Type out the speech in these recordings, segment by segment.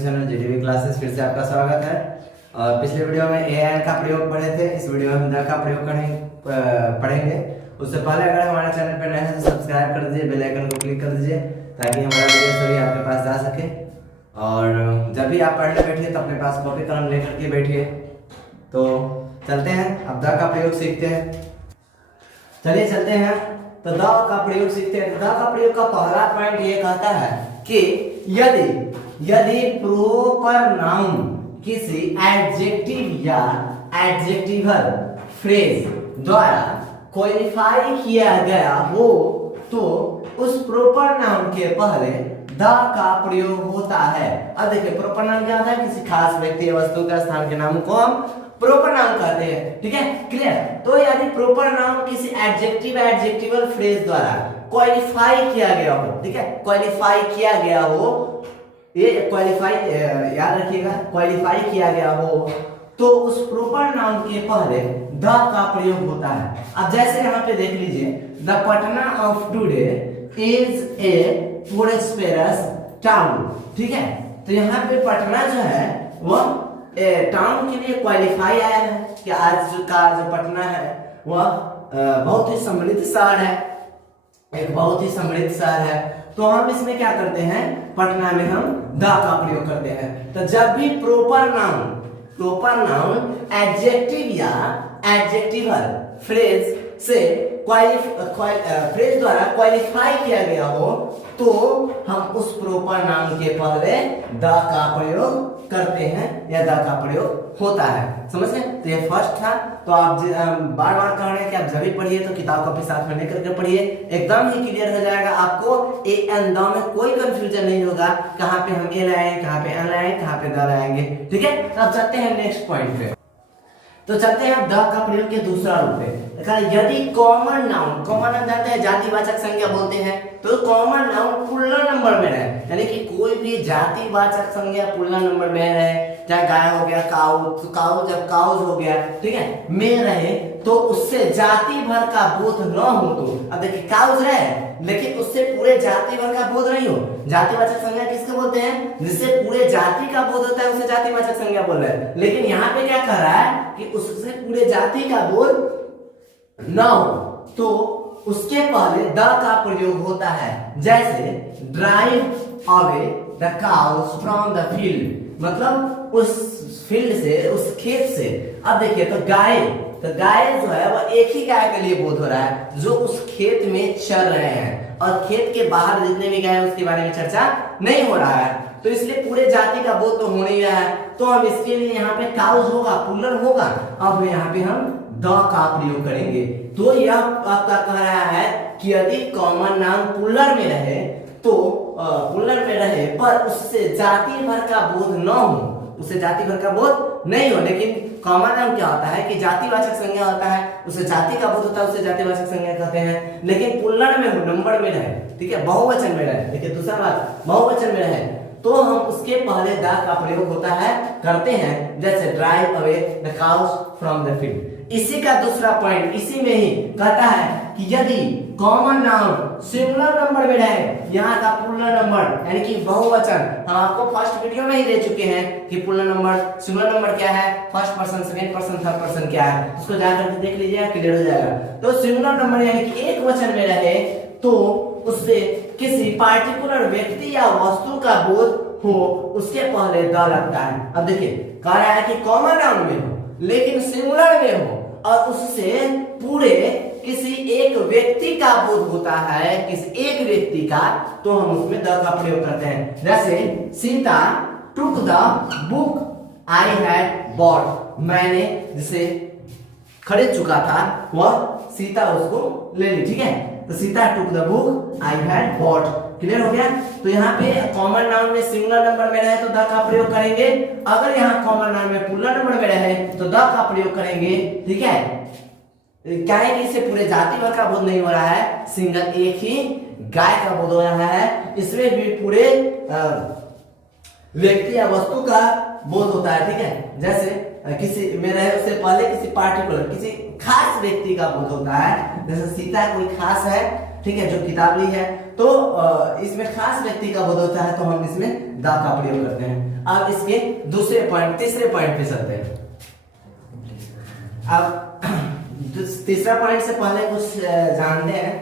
Channel GDV classes फिर से आपका स्वागत है। और पिछले वीडियो में एआई का प्रयोग पढ़े थे, इस वीडियो में हम द का प्रयोग पढ़ेंगे। उससे पहले अगर हमारे चैनल पर नए हैं तो सब्सक्राइब कर दीजिए, बेल आइकन को क्लिक कर दीजिए ताकि हमारा वीडियो सभी आपके पास जा सके। और जब भी आप पढ़ने बैठिए तो अपने पास कॉपी कलम लेकर के बैठिए। तो चलते हैं, अब द का प्रयोग सीखते हैं। चलिए चलते हैं, तो द का प्रयोग सीखते हैं। द का प्रयोग का पहला पॉइंट ये कहता है कि यदि प्रोपर नाउन किसी एडजेक्टिव या एडजेक्टिवल फ्रेज द्वारा क्वालिफाई किया गया हो तो उस प्रोपर नाउन के पहले द का प्रयोग होता है। अब देखिए प्रोपर नाउन क्या होता है? किसी खास व्यक्ति या वस्तु का स्थान के नाम को हम प्रोपर नाउन कहते हैं। ठीक है, क्लियर? तो यदि प्रोपर नाउन किसी एडजेक्टिव या एडजेक्टिवल फ्रेज द्वारा क्वालिफाई किया गया हो, ठीक है, क्वालिफाई किया गया हो, ये क्वालिफाई याद रखिएगा, क्वालिफाई किया गया हो तो उस प्रोपर नाउन के पहले द का प्रयोग होता है। अब जैसे यहाँ पे देख लीजिए, the Patna of today is a prosperous town. ठीक है, तो यहाँ पे पटना जो है वह टाउन के लिए क्वालिफाई आया है कि आज का जो पटना है वह बहुत ही समृद्ध शहर है, एक बहुत ही समृद्ध शहर है। तो हम इसमें क्या करते हैं? पटना में हम द का प्रयोग करते हैं। तो जब भी प्रोपर नाउन एडजेक्टिव या एडजेक्टिवल फ्रेज से फ्रेज द्वारा क्वालिफाई किया गया हो तो हम उस प्रोपर नाउन के पहले द का प्रयोग करते हैं या द का प्रयोग होता है। समझ गए? तो ये फर्स्ट था। तो आप बार बार कह रहे हैं कि आप जब भी पढ़िए तो किताब कॉपी साथ में लेकर के पढ़िए, एकदम ही क्लियर हो जाएगा आपको। ए एन द में कोई कंफ्यूजन नहीं होगा, कहाँ पे हम ए लाएंगे, कहाँ पे एन लाएंगे, कहाँ पे द लाएंगे। ठीक है, तो अब चलते हैं नेक्स्ट पॉइंट पे। तो चलते हैं द का प्रयोग के दूसरा रूप पे। यदि कॉमन नाउन जानते हैं जातिवाचक संज्ञा बोलते हैं, तो कॉमन नाउन पुल्लर नंबर में रहे, यानी कि कोई भी जातिवाचक संज्ञा पुल्लर नंबर में रहे, चाहे गाय हो गया काऊ, तो काऊ जब काउज हो गया, ठीक है, में रहे तो उससे जाति भर का बोध न हो। तो अब देखिए काउज रहे लेकिन उससे पूरे जाति भर का बोध नहीं हो। जातिवाचक संज्ञा किसको बोलते हैं? जिससे पूरे जाति का बोध होता है उसे जातिवाचक संज्ञा बोल रहे हैं। लेकिन यहाँ पे क्या कह रहा है कि उससे पूरे जाति का बोध न हो तो उसके पहले द का प्रयोग होता है। जैसे drive away the cows from the field, मतलब उस फील्ड से, उस खेत से। अब देखिए तो गाय जो है वह एक ही गाय के लिए बोध हो रहा है जो उस खेत में चर रहे हैं, और खेत के बाहर जितने भी गाय हैं उसके बारे में चर्चा नहीं हो रहा है। तो इसलिए पूरे जाति का बोध तो हो नहीं रहा है, तो हम इसके लिए यहाँ पे काउज होगा, पुल्लर होगा। अब यहाँ पे हम द का प्रयोग करेंगे। तो यह आपका कह रहा है कि यदि कॉमन नाउन पुल्लर में रहे तो पुल्लर में रहे पर उससे जाति भर का बोध न हो, उससे जाति भर का बोध नहीं हो। लेकिन कॉमन नाउन क्या होता है कि जातिवाचक संज्ञा होता है, उसे जाति का बोध होता है, उसे जातिवाचक संज्ञा कहते हैं। लेकिन पुल्लर में हो, नंबर में रहे, ठीक है, बहुवचन में रहे। देखिए दूसरा बात, बहुवचन में रहे तो हम उसके पहले द का प्रयोग होता है, करते हैं। जैसे drive away the cows from the field. इसी का दूसरा पॉइंट इसी में ही कहता है कि यदि कॉमन नाउन सिंगुलर नंबर में रहे, यहाँ का पुल्लर नंबर यानी कि बहुवचन, हम आपको फर्स्ट वीडियो में ही दे चुके हैं कि पुल्लर नंबर, सिंगुलर नंबर क्या है, first person, second person, third person क्या है, उसको जाकर के देख लीजिएगा, क्लियर हो जाएगा। तो सिंगुलर नंबर यानी कि एक वचन में रहे तो उससे किसी पार्टिकुलर व्यक्ति या वस्तु का बोध हो, उसके पहले द लगता है। अब देखिए कह रहा है कि कॉमन नाउन में हो लेकिन सिंगुलर में हो और उससे पूरे किसी एक व्यक्ति का बोध होता है, किसी एक व्यक्ति का, तो हम उसमें द का प्रयोग करते हैं। जैसे Sita took the book I had bought, मैंने जिसे खरीद चुका था वह सीता उसको ले ली। ठीक है, तो Sita took the book I had bought, clear हो गया। तो यहाँ पे कॉमन नाउन में सिंगुलर नंबर में रहे तो द का प्रयोग करेंगे, अगर यहाँ कॉमन नाउन में पुल्लर नंबर में रहे तो द का प्रयोग करेंगे। ठीक है, क्या है कि इससे पूरे जाति भर का बोध नहीं हो रहा है, सिंगल एक ही गाय का बोध हो रहा है, इसमें भी पूरे व्यक्ति या वस्तु का बोध होता है। ठीक है, जैसे किसी में रहे उससे पहले किसी पार्टिकुलर, किसी खास व्यक्ति का बोध होता है। जैसे सीता कोई खास है, ठीक है, जो किताब ली है। तो इसमें खास व्यक्ति का बोध होता है, तो हम इसमें द का प्रयोग करते हैं। अब इसके तीसरे पॉइंट पे चलते हैं। अब तीसरा पॉइंट से पहले कुछ जानते हैं,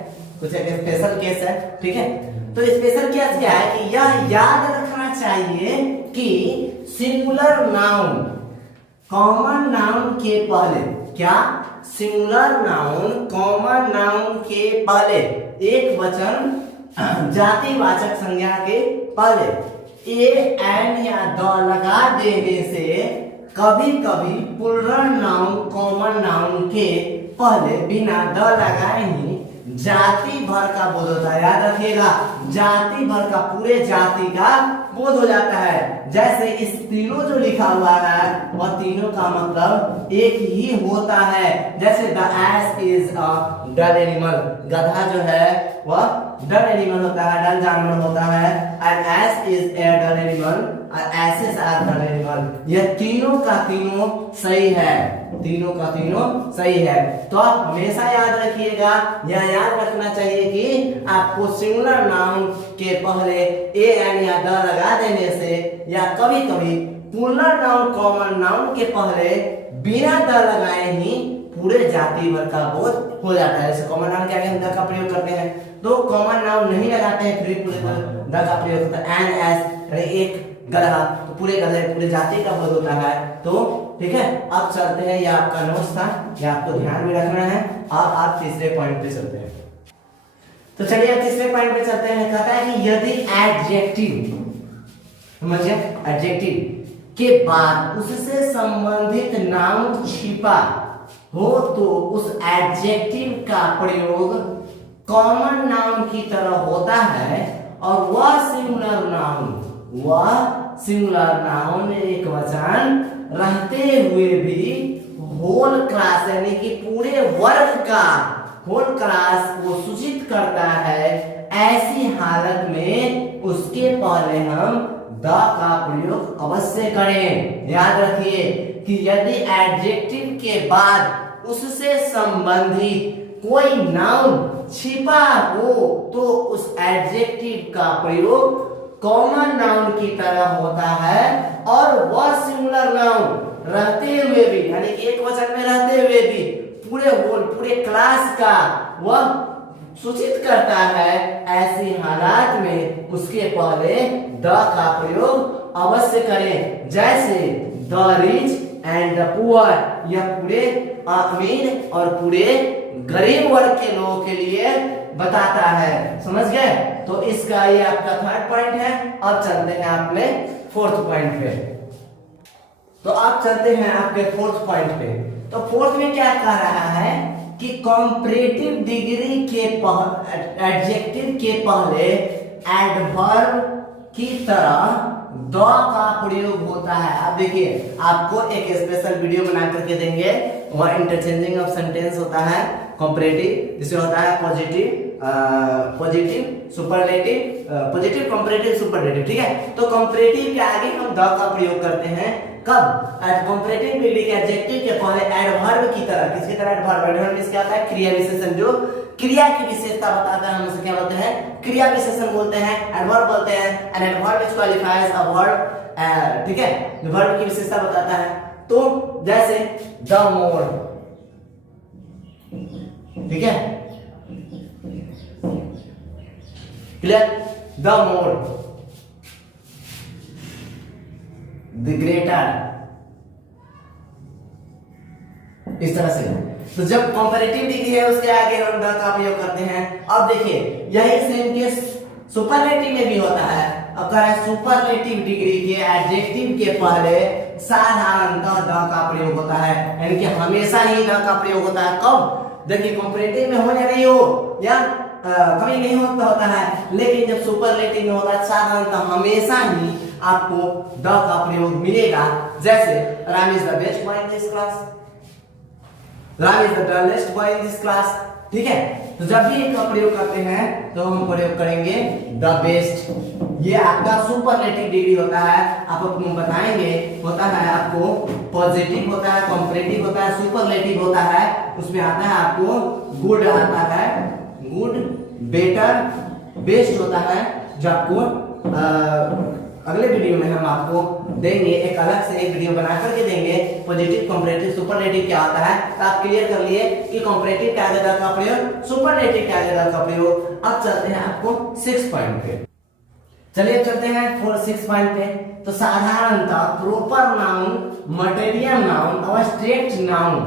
कुछ एक स्पेशल केस है, ठीक है। तो स्पेशल केस क्या है कि यह याद रखना चाहिए कि सिंगुलर नाउन कॉमन नाउन के पहले, क्या सिंगुलर नाउन कॉमन नाउन के पहले, एक वचन जातिवाचक संज्ञा के पहले ए एन या द लगा देने से कभी कभी प्लूरल नाउन कॉमन नाउन के पहले बिना द लगाए ही जाति भर का बोध होता है। याद रखिएगा, जाति भर का, पूरे जाति का बोध हो जाता है। जैसे इस तीनों जो लिखा हुआ है वह तीनों का मतलब एक ही होता है। जैसे the ass is a dull animal, गधा जो है वह डल एनिमल होता है, डल जानवर होता है। And ass is a dull animal, asses are dull animal. यह तीनों का तीनों सही है, तीनों का तीनों सही है। तो आप हमेशा याद रखिएगा, यह याद रखना चाहिए कि आपको सिंगुलर नाउन के पहले ए एन या द लगा देने से, या कभी कभी प्लूरल नाउन कॉमन नाउन के पहले बिना द लगाए ही पूरे जाति भर का बोध हो जाता है। जैसे कॉमन नाउन के आगे हम द का प्रयोग करते हैं, तो कॉमन नाउन नहीं लगाते हैं, फिर पूरे द का प्रयोग होता है। एन एस, एक गधा, तो पूरे गधे, पूरे जाति का बोध होता है। तो ठीक है, अब चलते हैं, यह आपका नोट्स था, यह आपको ध्यान में रखना है। अब आप तीसरे पॉइंट पे चलते हैं। तो चलिए अब तीसरे पॉइंट पे चलते हैं। कहता है कि यदि एडजेक्टिव, समझिए, एडजेक्टिव के बाद उससे संबंधित नाउन छिपा हो तो उस एडजेक्टिव का प्रयोग कॉमन नाउन की तरह होता है, और वह सिंगुलर नाउन एक वचन रहते हुए भी होल क्लास यानी कि पूरे वर्ग का, होल क्लास को सूचित करता है। ऐसी हालत में उसके पहले हम द का प्रयोग अवश्य करें। याद रखिए कि यदि एडजेक्टिव के बाद उससे संबंधित कोई नाउन छिपा हो तो उस एडजेक्टिव का प्रयोग कॉमन नाउन की तरह होता है, और वह सिंगुलर नाउन रहते हुए भी, यानी कि एक वचन में रहते हुए भी पूरे होल, पूरे क्लास का वह सूचित करता है। ऐसी हालात में उसके पहले द का प्रयोग अवश्य करें। जैसे the rich and the poor, यह पूरे अमीर और पूरे गरीब वर्ग के लोगों के लिए बताता है। समझ गए? तो इसका ये आपका थर्ड पॉइंट है। अब चलते हैं आपने फोर्थ पॉइंट पे। तो आप चलते हैं आपके फोर्थ पॉइंट पे। तो फोर्थ में क्या कह रहा है कि कंपैरेटिव डिग्री के एडजेक्टिव के पहले एडवर्ब की तरह द का प्रयोग होता है। अब देखिए, आपको एक स्पेशल वीडियो बना करके देंगे, वह इंटरचेंजिंग ऑफ सेंटेंस होता है कंपैरेटिव, जिसमें होता है positive superlative, positive comparative superlative, ठीक है। तो कंपैरेटिव के आगे हम द का प्रयोग करते हैं, कब? कंपैरेटिव डिग्री के एडजेक्टिव के पहले एडवर्ब की तरह। किसकी तरह? एडवर्ब। एडवर्ब मींस क्या होता है? क्रिया विशेषण, जो क्रिया की विशेषता बताता है, हम उसे क्या बोलते हैं? क्रिया विशेषण बोलते हैं, एडवर्ब बोलते हैं। An adverb is qualifies a verb, ठीक है, जो वर्ब की विशेषता बताता है। तो जैसे द मोर, ठीक है, clear? The more, the greater, इस तरह से। तो जब कंपैरेटिव डिग्री है उसके आगे हम द का प्रयोग करते हैं। अब देखिए, यही सेम केस सुपरलेटिव में भी होता है। अब कह रहा है सुपरलेटिव डिग्री के एडजेक्टिव के पहले साधारणतः द का प्रयोग होता है, यानी कि हमेशा ही द का प्रयोग होता है। कब? देखिए, कंपैरेटिव में हो या नहीं हो, या कभी नहीं होता है, लेकिन जब सुपरलेटिव में होता है साधारणतः हमेशा ही आपको द का प्रयोग मिलेगा। जैसे Ram is the best boy in this class, Ram is the dullest boy in this class, ठीक है। तो जब भी इसका प्रयोग करते हैं तो हम प्रयोग करेंगे द बेस्ट। ये आपका सुपरलेटिव डिग्री होता है। आपको बताएंगे, होता है आपको पॉजिटिव होता है, कंपैरेटिव होता है, सुपरलेटिव होता है। उसमें आता है आपको गुड, आता है गुड बेटर, बेस्ट होता है, जो आपको अगले वीडियो में हम आपको देंगे, एक अलग से एक वीडियो बना करके देंगे। पॉजिटिव, कंपैरेटिव, सुपरलेटिव क्या होता है, तो आप क्लियर कर लिए कि कंपैरेटिव कैरेक्टर का प्रयोग, सुपरलेटिव कैरेक्टर का प्रयोग। अब चलते हैं आपको 6 पॉइंट पे। चलिए चलते हैं 6 पॉइंट पे। तो साधारणतः proper noun, material noun, abstract noun,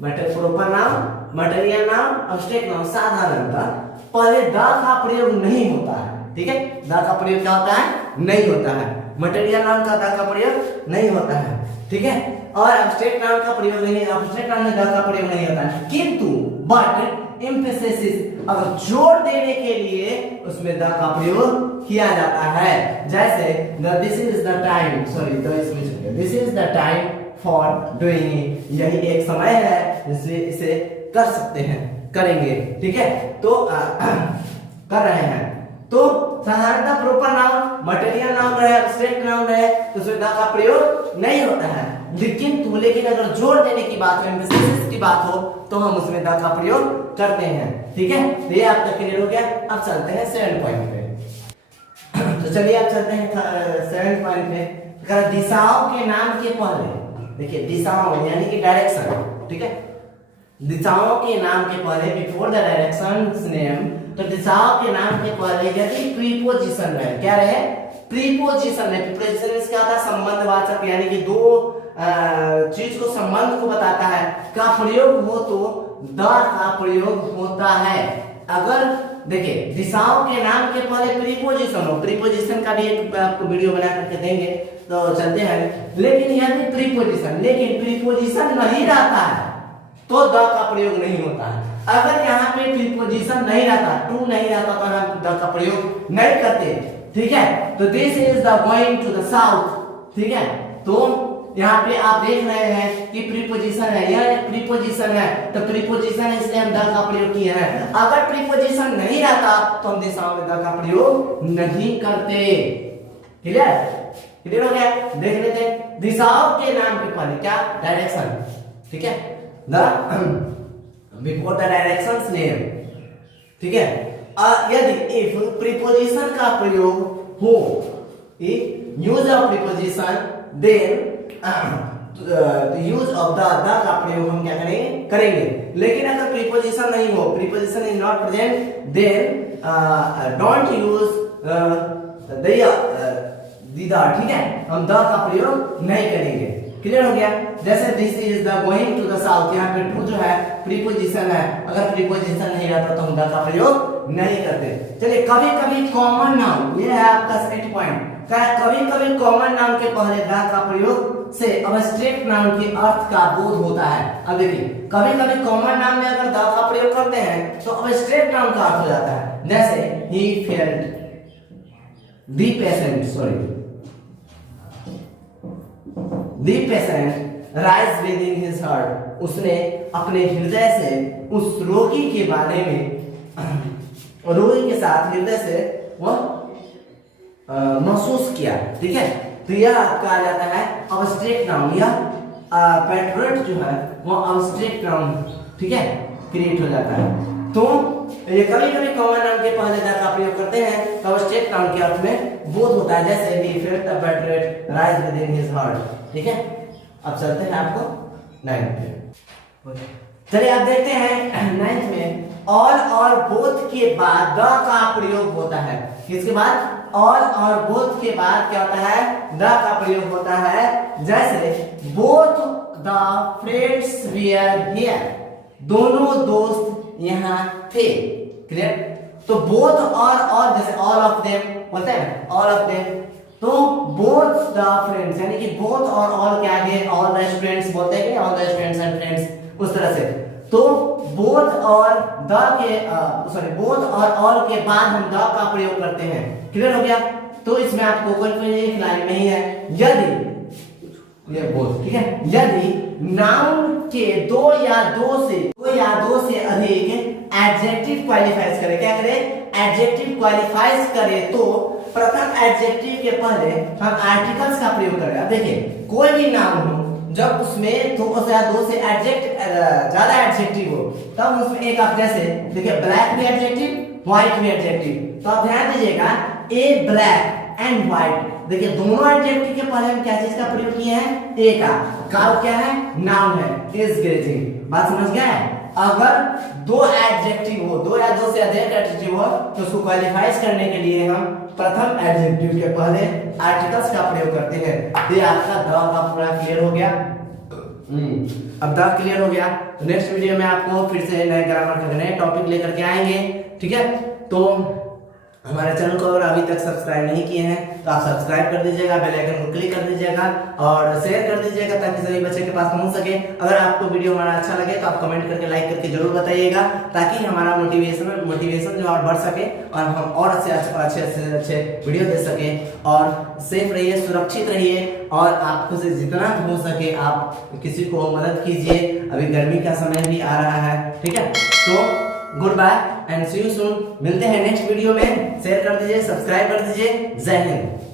proper noun, material noun, abstract noun, साधारणतः पहले द का प्रयोग नहीं होता है। ठीक है, द का प्रयोग क्या होता है, नहीं होता है। मटेरियल नाउन का द का प्रयोग नहीं होता है। ठीक है, और अब्स्ट्रैक्ट नाउन का प्रयोग नहीं, अब्स्ट्रैक्ट नाउन में द का प्रयोग नहीं होता है, किंतु बट एम्फेसिस, अगर जोर देने के लिए उसमें द का प्रयोग किया जाता है। जैसे this is the time, sorry this is the time for doing it, यही एक समय है जिससे इसे कर सकते हैं, करेंगे। ठीक है, तो कर रहे हैं। तो साधारणतः प्रॉपर नाउन, मटेरियल नाउन रहे, एब्स्ट्रैक्ट नाउन रहे, तो उसमें द का प्रयोग नहीं होता है। लेकिन अगर जोर देने की बात हो, एम्फेसिस की बात हो, तो हम उसमें द का प्रयोग करते हैं। ठीक है, तो ये आपका क्लियर हो गया। अब चलते हैं 7 पॉइंट पे। तो चलिए अब चलते हैं 7 पॉइंट पे। दिशाओं के नाम के पहले, देखिए दिशाओं यानी कि डायरेक्शन, ठीक है, दिशाओं के नाम के पहले, बिफोर द डायरेक्शंस नेम, तो दिशाओं के नाम के पहले यदि प्रीपोजिशन रहे, क्या रहे, प्रीपोजिशन रहे। प्रीपोजिशन में क्या होता है, संबंधवाचक, यानी कि दो चीज को, संबंध को बताता है, का प्रयोग हो तो द का प्रयोग होता है। अगर देखिए दिशाओं के नाम के पहले प्रीपोजिशन हो, प्रीपोजिशन का भी एक आपको वीडियो बना करके देंगे, तो चलते हैं। लेकिन यदि प्रीपोजिशन नहीं रहता है तो द का प्रयोग नहीं होता है। अगर यहाँ पे प्रीपोजिशन नहीं रहता, टू नहीं रहता, तो हम द का प्रयोग नहीं करते। ठीक है, तो this is the going to the south. ठीक है, तो यहाँ पे आप देख रहे हैं कि प्रीपोजिशन है, यह प्रीपोजिशन है, तो प्रीपोजिशन है इसलिए हम द का प्रयोग किए हैं। अगर प्रीपोजिशन नहीं रहता तो हम दिशाओं में द का प्रयोग नहीं करते। क्लियर, क्लियर हो गया। देख लेते हैं दिशाओं के नाम के पहले क्या, डायरेक्शन। ठीक है, the before the directions name. ठीक है, यदि इफ प्रीपोजिशन का प्रयोग हो, use of preposition, then use of the का प्रयोग हम क्या करेंगे। लेकिन अगर प्रीपोजिशन नहीं हो, preposition is not present, then don't use the, ठीक है, हम द का प्रयोग नहीं करेंगे। क्लियर हो गया। जैसे this is the going to the south, यहाँ पे टू जो है प्रीपोजिशन है, अगर प्रीपोजिशन नहीं रहता तो हम द का प्रयोग नहीं करते। चलिए कभी कभी कॉमन नाउन, ये है आपका 8 पॉइंट, कभी कभी कॉमन नाउन के पहले द का प्रयोग से अब्स्ट्रैक्ट नाउन के अर्थ का बोध होता है। अब देखिए कभी कभी कॉमन नाउन में अगर द का प्रयोग करते हैं तो अब्स्ट्रैक्ट नाउन का अर्थ हो जाता है। जैसे he felt the patient, the patient rise within his heart, उसने अपने हृदय से उस रोगी के बारे में, रोगी के साथ हृदय से वह महसूस किया। ठीक है, तो यह कहा जाता है अब्स्ट्रैक्ट नाउन, या पैट्रियट जो है वो अब्स्ट्रैक्ट नाउन, ठीक है, क्रिएट हो जाता है। तो ये कभी कभी कॉमन नाउन के पहले द का प्रयोग करते हैं तो अब्स्ट्रैक्ट नाउन के अर्थ में बोध होता है। जैसे he felt the patriot rise within his heart। ठीक है, अब चलते हैं आपको 9 पे। चलिए आप देखते हैं 9 में और बोथ के बाद द का प्रयोग होता है। किसके बाद, और बोथ के बाद क्या होता है, द का प्रयोग होता है। जैसे both the friends were here, दोनों दोस्त यहाँ थे। क्लियर, तो बोथ और जैसे ऑल ऑफ देम बोलते हैं, ऑल ऑफ देम, तो बोथ द फ्रेंड्स यानी कि बोथ और ऑल के आगे ऑल द स्टूडेंट्स बोलते हैं, all the students and friends, उस तरह से। तो बोथ और द के बोथ और ऑल के बाद हम द का प्रयोग करते हैं। क्लियर हो गया। तो इसमें आपको कोई एक लाइन नहीं है, यदि ये बोथ, ठीक है, यदि नाउन के दो या दो से अधिक एडजेक्टिव क्वालिफाइज करे, क्या करे, एडजेक्टिव क्वालिफाइज करे, तो प्रथम एडजेक्टिव के पहले हम आर्टिकल्स का प्रयोग करें। अब देखिए कोई भी नाउन हो, जब उसमें दो से ज्यादा एडजेक्टिव हो, तब उसमें एक आप जैसे देखिए ब्लैक भी एडजेक्टिव, व्हाइट में एडजेक्टिव। तो आप ध्यान दीजिएगा, ए ब्लैक एंड व्हाइट, देखिए दोनों एडजेक्टिव के पहले हम क्या चीज का प्रयोग किए हैं, ए का। काउ क्या है, नाउन है, इज ग्रेजिंग। बात समझ गए? अगर दो एडजेक्टिव हो, दो या दो से अधिक एडजेक्टिव हो, तो उसको क्वालिफाइज करने के लिए हम प्रथम एडजेक्टिव के पहले आर्टिकल्स का प्रयोग करते हैं। ये आपका द का पूरा क्लियर हो गया। अब द क्लियर हो गया, तो नेक्स्ट वीडियो में आपको फिर से नए ग्रामर का नए टॉपिक लेकर के आएंगे। ठीक है, तो हमारे चैनल को अगर अभी तक सब्सक्राइब नहीं किए हैं तो आप सब्सक्राइब कर दीजिएगा, बेल आइकन को क्लिक कर दीजिएगा और शेयर कर दीजिएगा ताकि सभी बच्चे के पास पहुंच सके। अगर आपको वीडियो हमारा अच्छा लगे तो आप कमेंट करके लाइक करके जरूर बताइएगा, ताकि हमारा मोटिवेशन जो और बढ़ सके और हम और अच्छे वीडियो दे सके। और सेफ रहिए, सुरक्षित रहिए और आपको से जितना हो सके आप किसी को मदद कीजिए। अभी गर्मी का समय भी आ रहा है। ठीक है, तो good bye and see you soon. मिलते हैं नेक्स्ट वीडियो में। शेयर कर दीजिए, सब्सक्राइब कर दीजिए। जय हिंद।